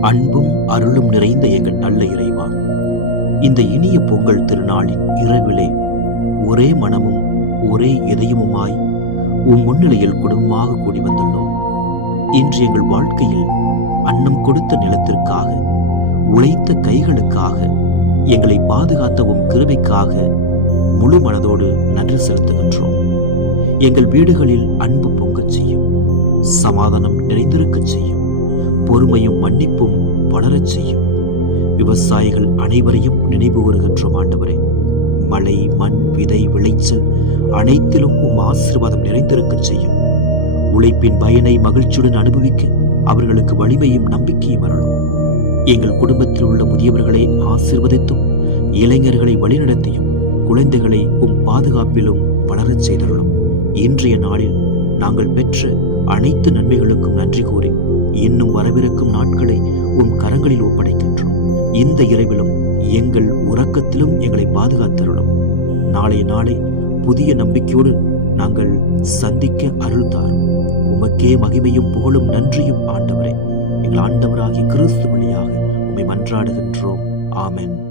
அன்பும் அருளும் நிறைந்த எங்கள் நல்ல இறைவா, இந்த இனிய பொங்கல் திருநாளின் இரவிலே ஒரே மனமும் ஒரே இதயமுமாய் உம் முன்னிலையில் குடும்பமாக கூடி வந்துள்ளோம். இன்று எங்கள் வாழ்க்கையில் அன்னம் கொடுத்த நிலத்திற்காக, உழைத்த கைகளுக்காக, எங்களை பாதுகாத்த உம் கிருபைக்காக முழு மனதோடு நன்றி செலுத்துகின்றோம். எங்கள் வீடுகளில் அன்பு பொங்கச் செய்யும், சமாதானம் நிறைந்திருக்கச் செய்யும், பொறுமையும் மன்னிப்பும் வளரச் செய்யும். விவசாயிகள் அனைவரையும் நினைவு கூறுகின்றோம் ஆண்டவரே. மழை, மண், விதை, விளைச்சல் அனைத்திலும் உம் ஆசீர்வாதம் நிறைந்திருக்கச் செய்யும். உழைப்பின் பயனை மகிழ்ச்சியுடன் அனுபவிக்க அவர்களுக்கு வலிமையும் நம்பிக்கையும் வரணும். எங்கள் குடும்பத்தில் உள்ள முதியவர்களை ஆசீர்வதித்தும், இளைஞர்களை வழிநடத்தியும், குழந்தைகளை உம் பாதுகாப்பிலும் வளரச் செய்தருளும். இன்றைய நாளில் நாங்கள் பெற்ற அனைத்து நன்மைகளுக்கும் நன்றி கூறி இன்னும் வரவிருக்கும் நாட்களை உம் கரங்களில் ஒப்படைக்கின்றோம். இந்த இரவிலும் எங்கள் உறக்கத்திலும் எங்களை பாதுகாத்தருளும். நாளைய நாளை புதிய நம்பிக்கையோடு நாங்கள் சந்திக்க அருள் தாரும். உமக்கே மகிமையும் புகழும் நன்றியும் ஆண்டவரே. எங்கள் ஆண்டவராகிய கிறிஸ்து வழியாக உம்மை மன்றாடுகின்றோம். ஆமென்.